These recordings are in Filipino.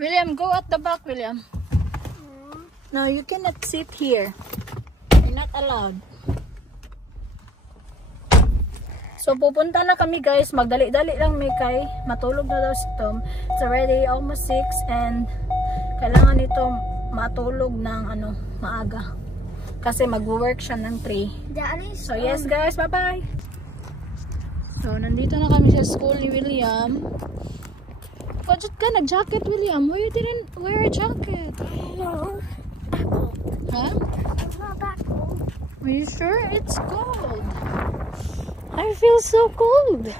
William, go at the back, William. No, you cannot sit here. You're not allowed. So, pupunta na kami guys. Magdali-dali lang may kay. Matulog na daw si Tom. It's already almost 6 and kailangan nito matulog ng maaga. Kasi mag-work siya ng 3. Daddy. So, yes guys. Bye-bye. So, nandito na kami sa school ni William. What ka? Nag-jacket, William? Why you didn't wear a jacket? No. Cold. Huh? It's not that cold. Are you sure? It's cold. I feel so cold.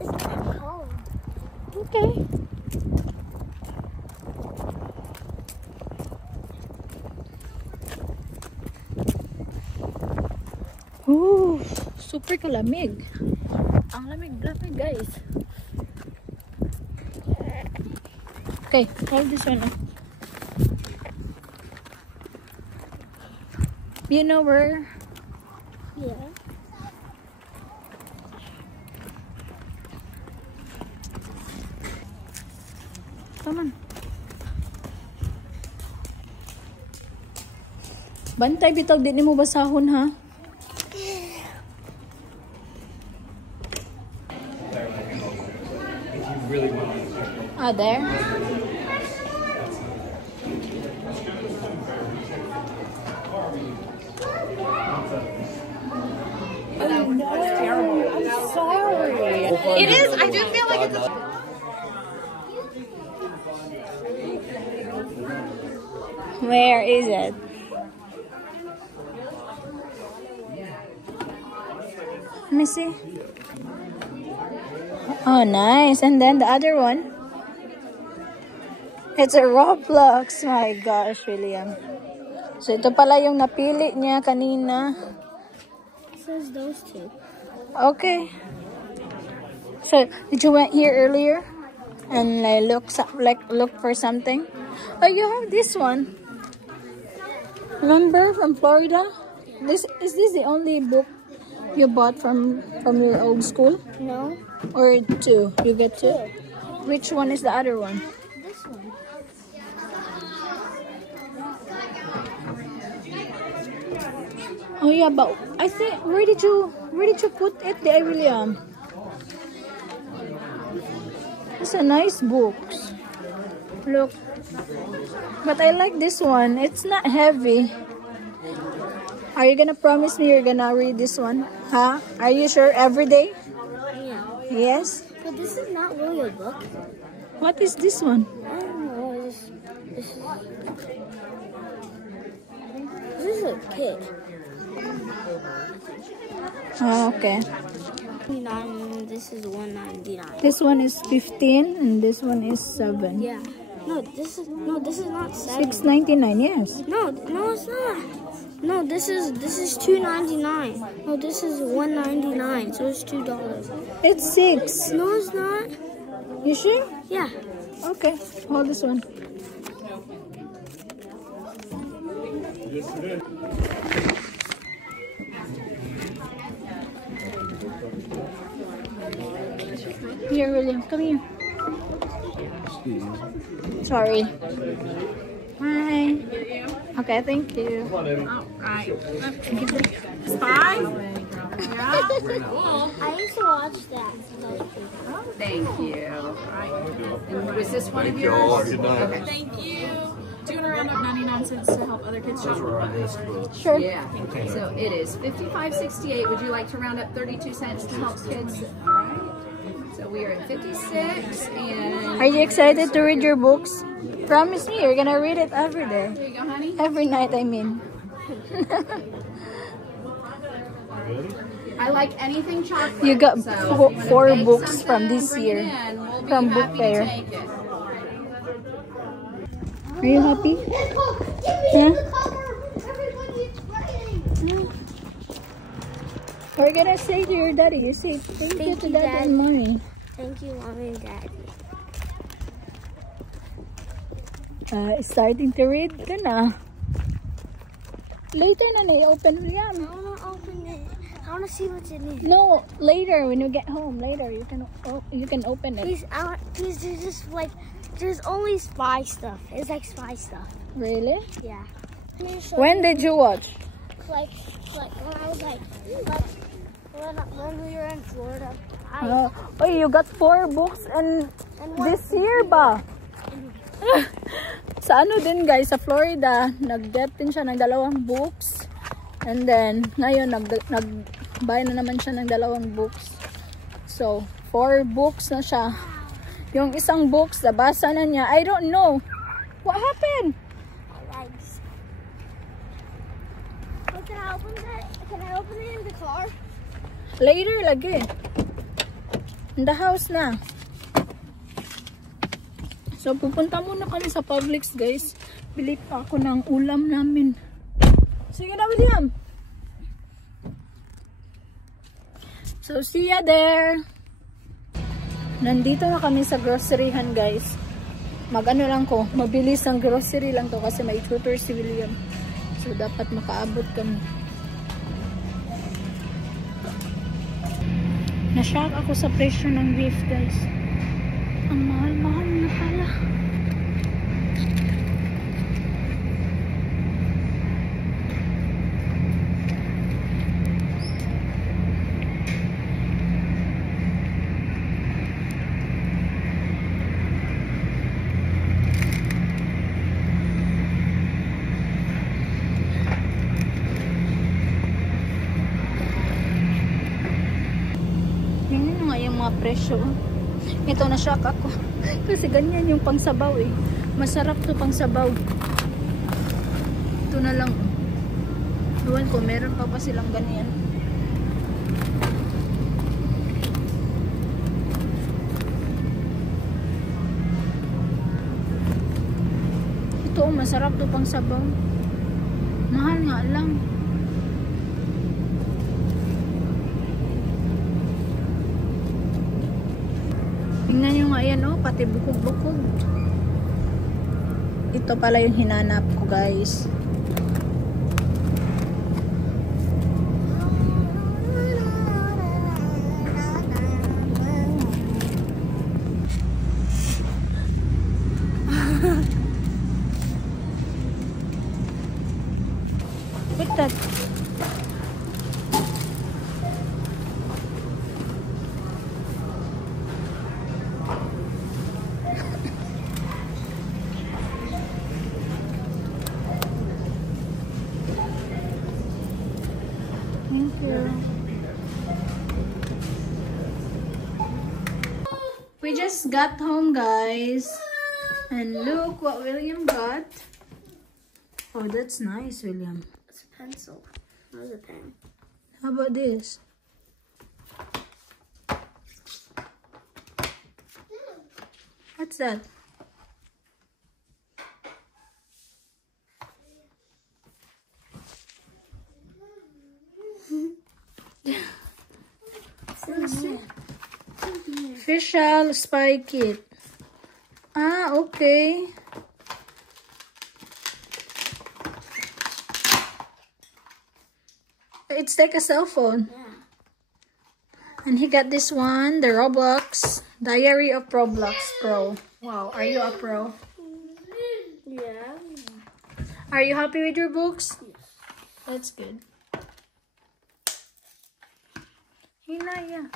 It's not cold. Okay. Ooh, super kalamig. Ang lamig guys. Okay, hold this one up. You know where? Yeah. Come on. Bantay bitag, di mo basahon ha. Ah, there. Oh, no. That's terrible. I'm sorry. It is. I do feel like it's. Where is it? Let me see. Oh, nice. And then the other one. It's a Roblox. My gosh, William. So, ito pala yung napili niya kanina. It says those two. Okay. So, did you went here earlier and look for something? Oh, you have this one. Remember from Florida? Is this the only book you bought from your old school? No. Or two? You get two? Which one is the other one? This one. Oh yeah, but I think where did you put it there, William? It's a nice books. Look. But I like this one. It's not heavy. Are you gonna promise me you're gonna read this one? Huh? Are you sure every day? Yeah. Yes? But this is not really a book. What is this one? I don't know. This is a kid. Oh, okay. This is $1.99. This one is 15 and this one is 7. Yeah. No, this is not 7. $6.99, yes. No, it's not. No, this is $2.99. No, this is $1.99. So it's $2. It's 6. No, it's not. You sure? Yeah. Okay. Hold this one. Here, William. Come here. Sorry. Hi. Okay, thank you. Alright. It's 5? Yeah. Cool. I used to watch that. Oh, thank you. Alright. And was this one of yours? Okay. Thank you. Do you want to round up 99 cents to help other kids shop? Sure. Yeah. Okay. So it is $55.68. Would you like to round up 32 cents to help kids? Alright. So we are at 56 and... Are you excited to read your books? Promise me you're gonna read it every day. Here you go, honey. Every night, I mean. I like anything chocolate. You got so four bake books from something, this bring year. it in. We'll be From Book happy to Fair. take it. Are you happy? We're gonna say to your daddy, you say thank you to daddy and mommy. Thank you, Mommy and Daddy. Starting to read ka na. Later na open I yan. want to open it. I want to see what's in it. No, later when you get home. Later you can open it. Please, please do just like There's only spy stuff. It's like spy stuff. Really? Yeah. When did you watch? Like when I was like when we were in Florida. Oh, you got 4 books and this year ba? Sa ano din guys, sa Florida, nag-get din siya ng 2 books. And then, ngayon, nag-buy na naman siya ng 2 books. So, 4 books na siya. Yung isang books, nabasa na niya. I don't know. What happened? Oh, can I open that? Can I open it in the car? Later, lagi. In the house na. So, pupunta muna kami sa Publix, guys. Bili pa ako ng ulam namin. Sige na, William. So, see ya there. Nandito na kami sa groceryhan, guys. Mag-ano lang ko, mabilis ang grocery lang to kasi may tutor si William. So, dapat makaabot kami. Na-shock ako sa presyo ng beef, guys. Ang mahal-mahal na pala. Presyo. Ito na-shock ako. Kasi ganyan yung pangsabaw eh. Masarap to pangsabaw. Ito na lang. Iwan ko, meron pa silang ganyan. Ito, masarap to pangsabaw. Mahal nga lang. Tingnan nyo nga yan, oh, pati bukog-bukog. Ito pala yung hinanap ko, guys. What's that? We just got home, guys, and look what William got. Oh, that's nice, William. It's a pencil. That was a pen. How about this? What's that? Official spy kit. Ah, okay. It's like a cell phone. Yeah. And he got this one, the Roblox Diary of Roblox Pro. Wow, are you a pro? Yeah. Are you happy with your books? Yes. That's good. Hinaya.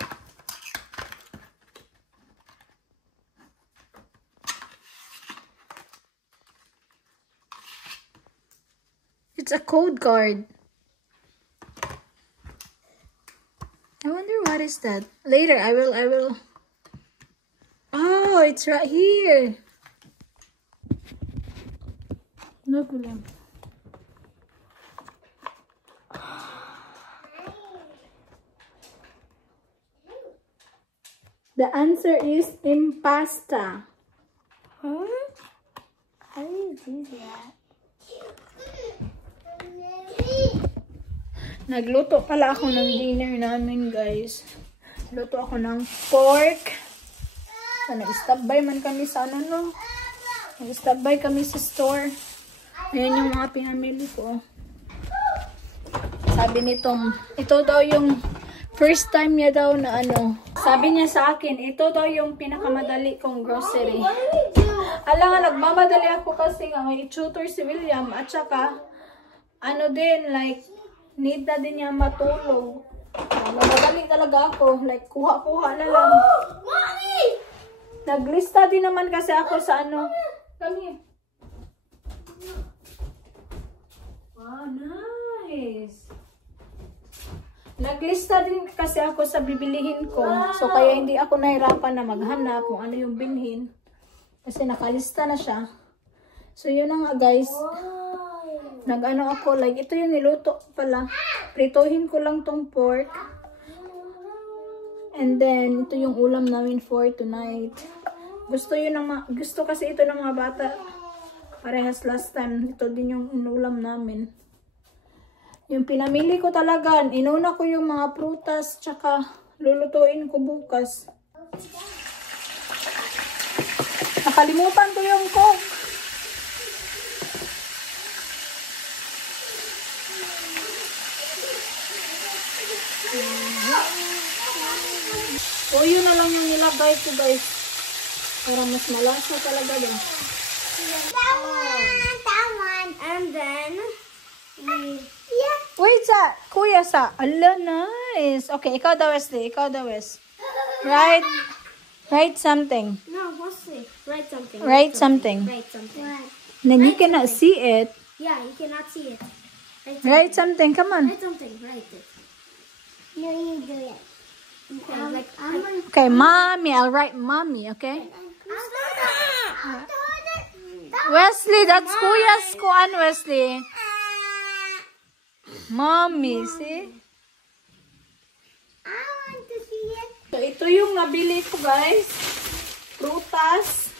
It's a code card. I wonder what is that. Later, I will. Oh, it's right here. Look, William. The answer is impasta. Huh? How do you do that? Nagluto pala ako ng dinner namin, guys. Luto ako ng pork. So, nag-stop by man kami sa ano, no? Nag-stop by kami sa store. Ayan yung mga pinamili ko. Sabi nitong, ito daw yung first time niya daw na ano. Sabi niya sa akin, ito daw yung pinakamadali kong grocery. Hala nga, nagmamadali ako kasi nga may tutor si William at saka, ano din, like, need na din niya matulog. Mamadali talaga ako, like, kuha-kuha na lang. Naglista din naman kasi ako sa ano. Kami. Wow, nice. Naglista din kasi ako sa bibilihin ko. So, kaya hindi ako nahirapan na maghanap kung ano yung binhin. Kasi nakalista na siya. So, yun na nga guys. Nag-ano ako, like, ito yung niluto pala. Prituhin ko lang tong pork. And then, ito yung ulam namin for tonight. Gusto kasi ito ng mga bata. Parehas last time. Ito din yung inulam namin. Yung pinamili ko talaga, inuna ko yung mga prutas, tsaka lulutuin ko bukas. Nakalimutan ko yung coke. O yun na lang yung nilagay ko guys. Para mas malasa talaga yan. That one. And then, Wait sa, kuya sa. Ala, nice. Okay, ikaw daw Wesley. Ikaw daw Wes. Write something. no, Wesley, write something. Write something. Write something. Then you cannot see it. Yeah, you cannot see it. Write something. Come on. Write something. Write it. No, you do it. Okay, like Okay, mommy. I'll write mommy, okay? Wesley, that's kuya's kuan, Wesley. Mommy, see? I want to see it. So, ito yung nabili ko, guys. Prutas.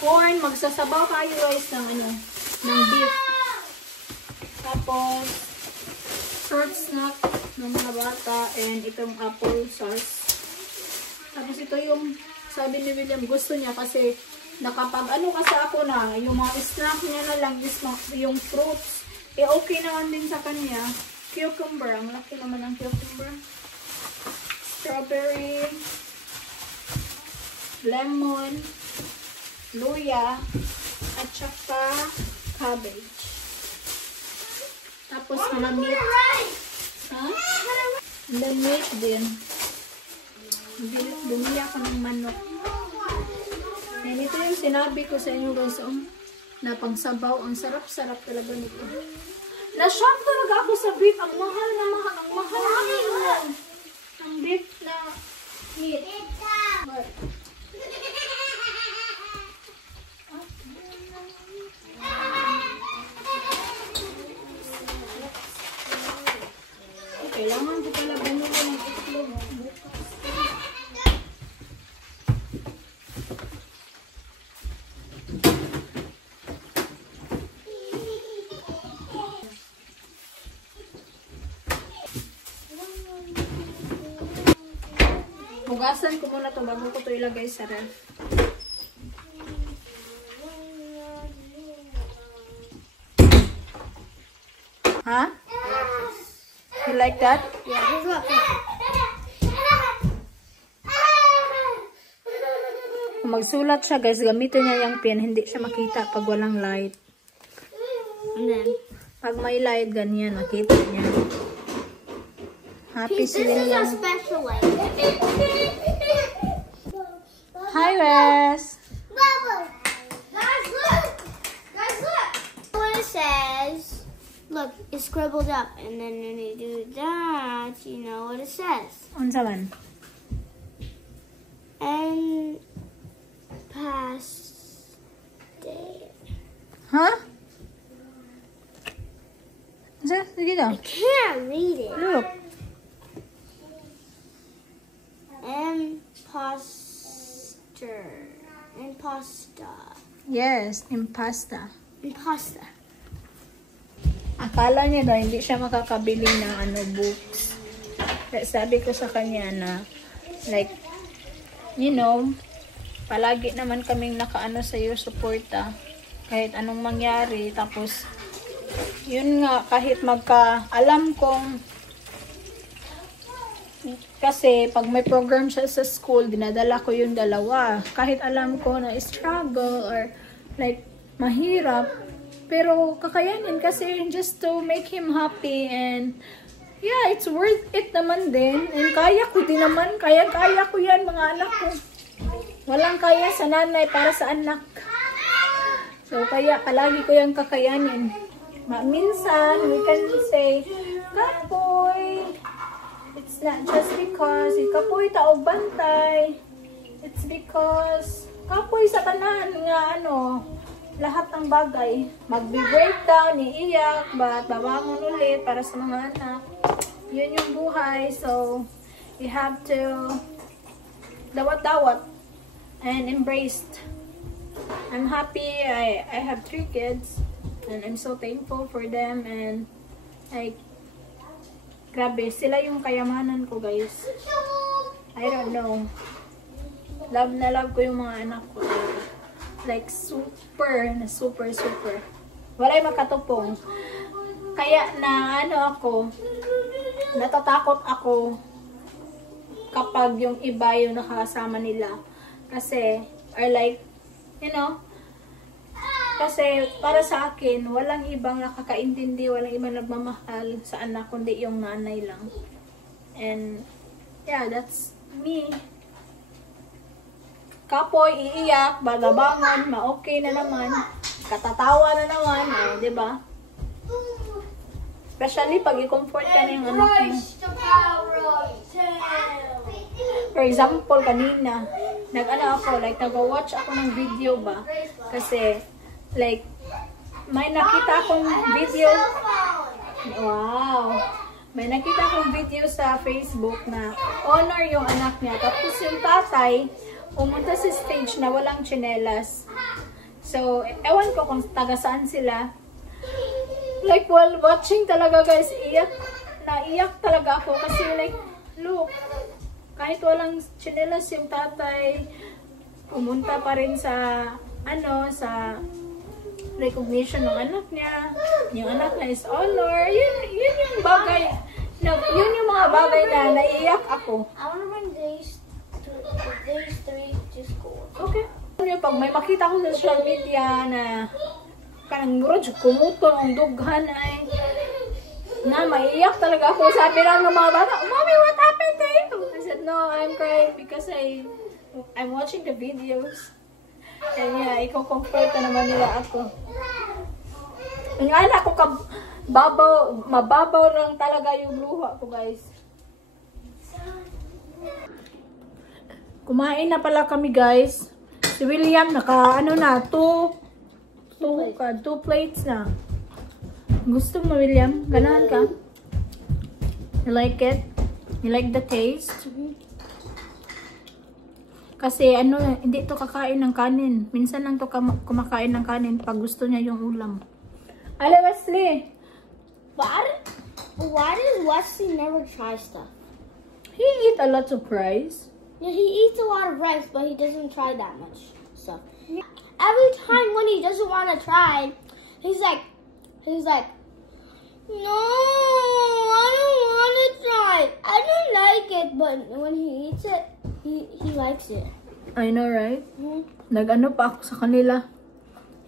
Corn. Magsasabaw kayo, guys, ng beef. Tapos, short snack ng mga bata. And itong apple sauce. Tapos, ito yung sabi ni William, gusto niya kasi nakapag-ano kasi ako na, yung mga snack niya na lang is yung fruits. Eh, okay naman din sa kanya. Cucumber. Ang laki naman ng cucumber. Strawberry. Lemon. Luya. At saka cabbage. Tapos mga meat. Ha? And then meat din. Bumili ako ng manok. And ito yung sinabi ko sa inyo guys. Na pangsabaw. Ang sarap-sarap talaga nito. Na-shock talaga ako sa beef. Ang mahal na mahal. Ang mahal. Ang beef na meat. But, kailangan ko pala bumili ng itlog bukas. Hugasan ko muna to bago ko to ilagay sa ref. Huh? You like that? Yeah, here's what. Kung magsulat siya guys, gamitin niya yung pen. Hindi siya makita pag walang light. And then, Pag may light, ganyan. Nakita niya. Happy this si is a William. special light. Hi, Wes. Guys, look! Guys, look! What it says, look, it's scribbled up. And then when you do that, you know what it says. Unsa man? And past day. Huh? Unsa? Sige daw. Can't read it. Look. Impasta. Yes, impasta. Impasta. Akala niya daw hindi siya makakabili ng books. Kaya sabi ko sa kanya na like, you know, palagi naman kaming nakaano sa iyo suporta kahit anong mangyari. Tapos yun nga, kahit alam kong Kasi pag may program siya sa school, dinadala ko yung dalawa. Kahit alam ko na struggle or like mahirap, pero kakayanin kasi just to make him happy, and yeah, it's worth it naman din. And kaya ko din naman, kaya ko yan mga anak ko. Walang kaya sa nanay para sa anak. So kaya palagi ko yung kakayanin. Minsan we can say, Kapoy, it's not just because Kapoy taog bantay. It's because Kapoy sa tanan nga lahat ng bagay. Magbe-breakdown, iiyak, but babangon ulit para sa mga anak. Yun yung buhay. So you have to dawat-dawat and embraced. I'm happy. I have 3 kids. And I'm so thankful for them, and like, grabe, sila yung kayamanan ko, guys. I don't know. Love na love ko yung mga anak ko. Like, super. Walay makatupong. Kaya na, natatakot ako kapag yung iba yung nakasama nila. Kasi, or like, kasi para sa akin, walang ibang nakakaintindi, walang ibang nagmamahal sa anak, kundi yung nanay lang. And yeah, that's me. Kapoy, iiyak, bagabangon, ma-okay na naman, katatawa na naman, di ba? Especially pag i-comfort ka na yung anak mo. For example, kanina, nag-watch ako ng video ba? Kasi, like, may nakita akong video. Wow! May nakita akong video sa Facebook na honor yung anak niya. Tapos yung tatay, pumunta sa stage na walang tsinelas. So, ewan ko kung taga saan sila. Like, while watching talaga, guys, naiyak talaga ako. Kasi like, look, kahit walang tsinelas yung tatay, pumunta pa rin sa, sa recognition ng anak niya. Yung anak niya is honor. Yun yung bagay. Yun yung mga bagay na naiyak ako. I wanna bring days 3 to school. Okay. Pag may makita ko sa social media na kanang murad kumuton ang dughan ay na maiyak talaga ako. Sabi lang ng mga bata, Mommy, what happened to you? I said, no, I'm crying because I'm watching the videos. And yeah, iko-comfort na naman nila ako. Ang anak ko, mababaw lang talaga yung luha ko, guys. Kumain na pala kami, guys. Si William, two plates na. Gusto mo, William? Ganahan ka? You like it? You like the taste? Kasi hindi to kakain ng kanin. Minsan lang to kumakain ng kanin pag gusto niya yung ulam. Ale, Wesley! Why does Wesley never try stuff? He eat a lot of rice. Yeah, he eats a lot of rice, but he doesn't try that much stuff. Every time when he doesn't want to try, he's like, no, I don't want to try. I don't like it, but when he eats it, he likes it. I know, right? Mm-hmm. Nag-ano pa ako sa kanila.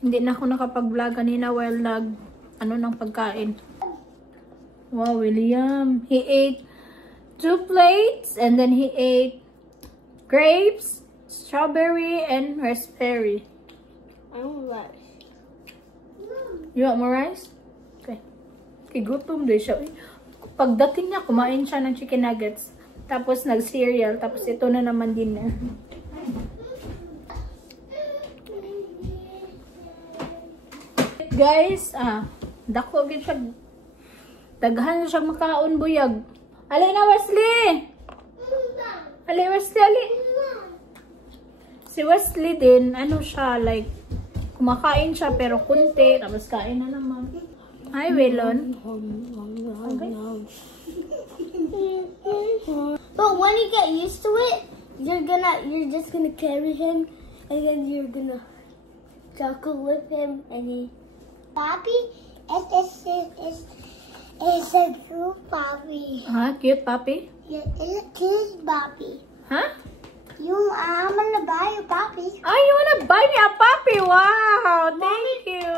Hindi na ako nakapag-vlog kanina while ng pagkain. Wow, William. He ate 2 plates and then he ate grapes, strawberry, and raspberry. I want rice. You want more rice? Okay. Gutom din siya. Pagdating niya, kumain siya ng chicken nuggets. Tapos nag-cereal. Tapos ito na naman dinner. Guys, dako gid siya. Daghan siya makaon buyag. Ali na, Wesley! Ali, Wesley, ali! Si Wesley din, siya, like, kumakain siya pero kunti. Tapos kain na naman. Hi, Willon. Okay. But when you get used to it, you're just gonna carry him, and then you're gonna chuckle with him, and he. Papi, It's a cute puppy. Huh? Cute puppy? Yeah, it's a cute puppy. Huh? I'm gonna buy you puppy. Oh, you wanna buy me a puppy? Wow, thank you.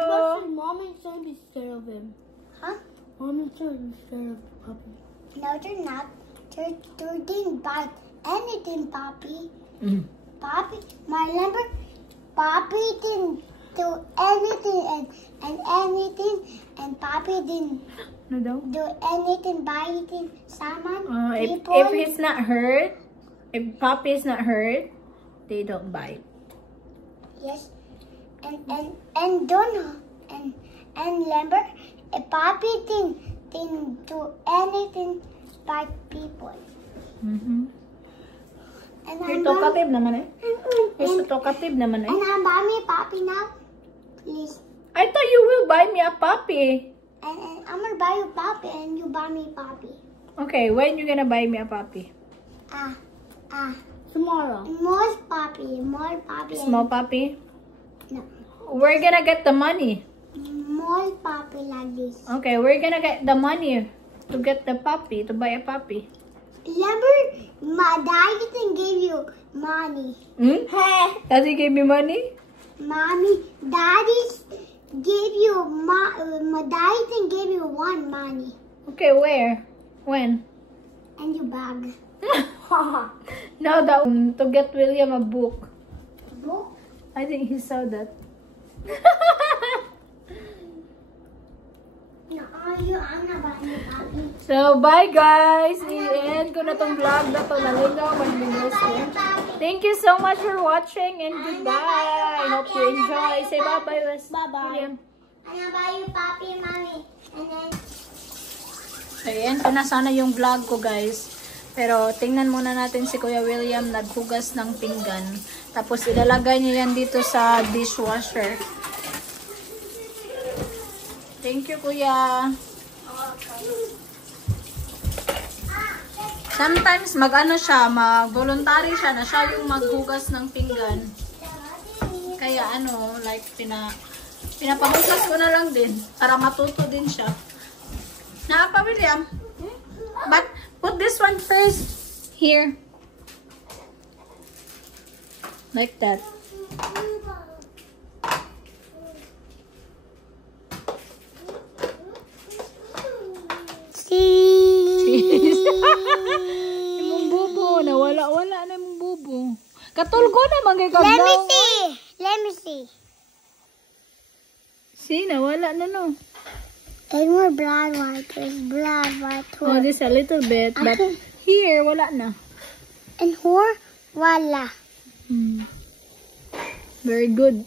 Mommy's gonna be scared of him. Huh? Mommy's gonna be scared of the puppy. No, they're not. They didn't bite anything, Poppy. Poppy, remember? Poppy didn't do anything and anything, and Poppy didn't do anything biting someone. If he's not hurt, if Poppy is not hurt, they don't bite. Yes, and don't remember, if Poppy didn't do anything bite people. And You're talkative naman eh. You're so talkative naman eh. And I'm buying me a puppy now, please. I thought you will buy me a puppy. And I'm gonna buy you a puppy, and you buy me a puppy. Okay, when you gonna buy me a puppy? Tomorrow. More puppy. Small puppy? No. We're gonna get the money. More puppy like this. Okay, we're gonna get the money to get the puppy, to buy a puppy. Remember, my daddy didn't give you money. Does he give me money? Daddy gave you my daddy didn't give you one money. Okay, where? When? And your bag. No, to get William a book. Book? I think he saw that. No, I'm not buying you a puppy. So, bye guys! I-end ko na tong vlog na to. Nalinaw, mag-minus din. Thank you so much for watching and goodbye! I hope you enjoy. Say bye-bye, Wes. Bye-bye. I'm gonna buy you puppy, mommy. And then... So, i-end ko na sana yung vlog ko guys. Pero, tingnan muna natin si Kuya William naghugas ng pinggan. Tapos, ilalagay niya yan dito sa dishwasher. Thank you, Kuya. Sometimes mag-ano siya, mag-voluntary siya na siya yung maghugas ng pinggan. Kaya ano, like pinapahugas ko na lang din para matuto din siya. Pa, William? But put this one first here. Like that. Imong bubo, nawala-wala na imong bubo. Katulgo naman kay Kablaw. Let me see. See, nawala na no. There's more blood white. There's blood white. Oh, just a little bit. But here, wala na. And here, wala. Very good.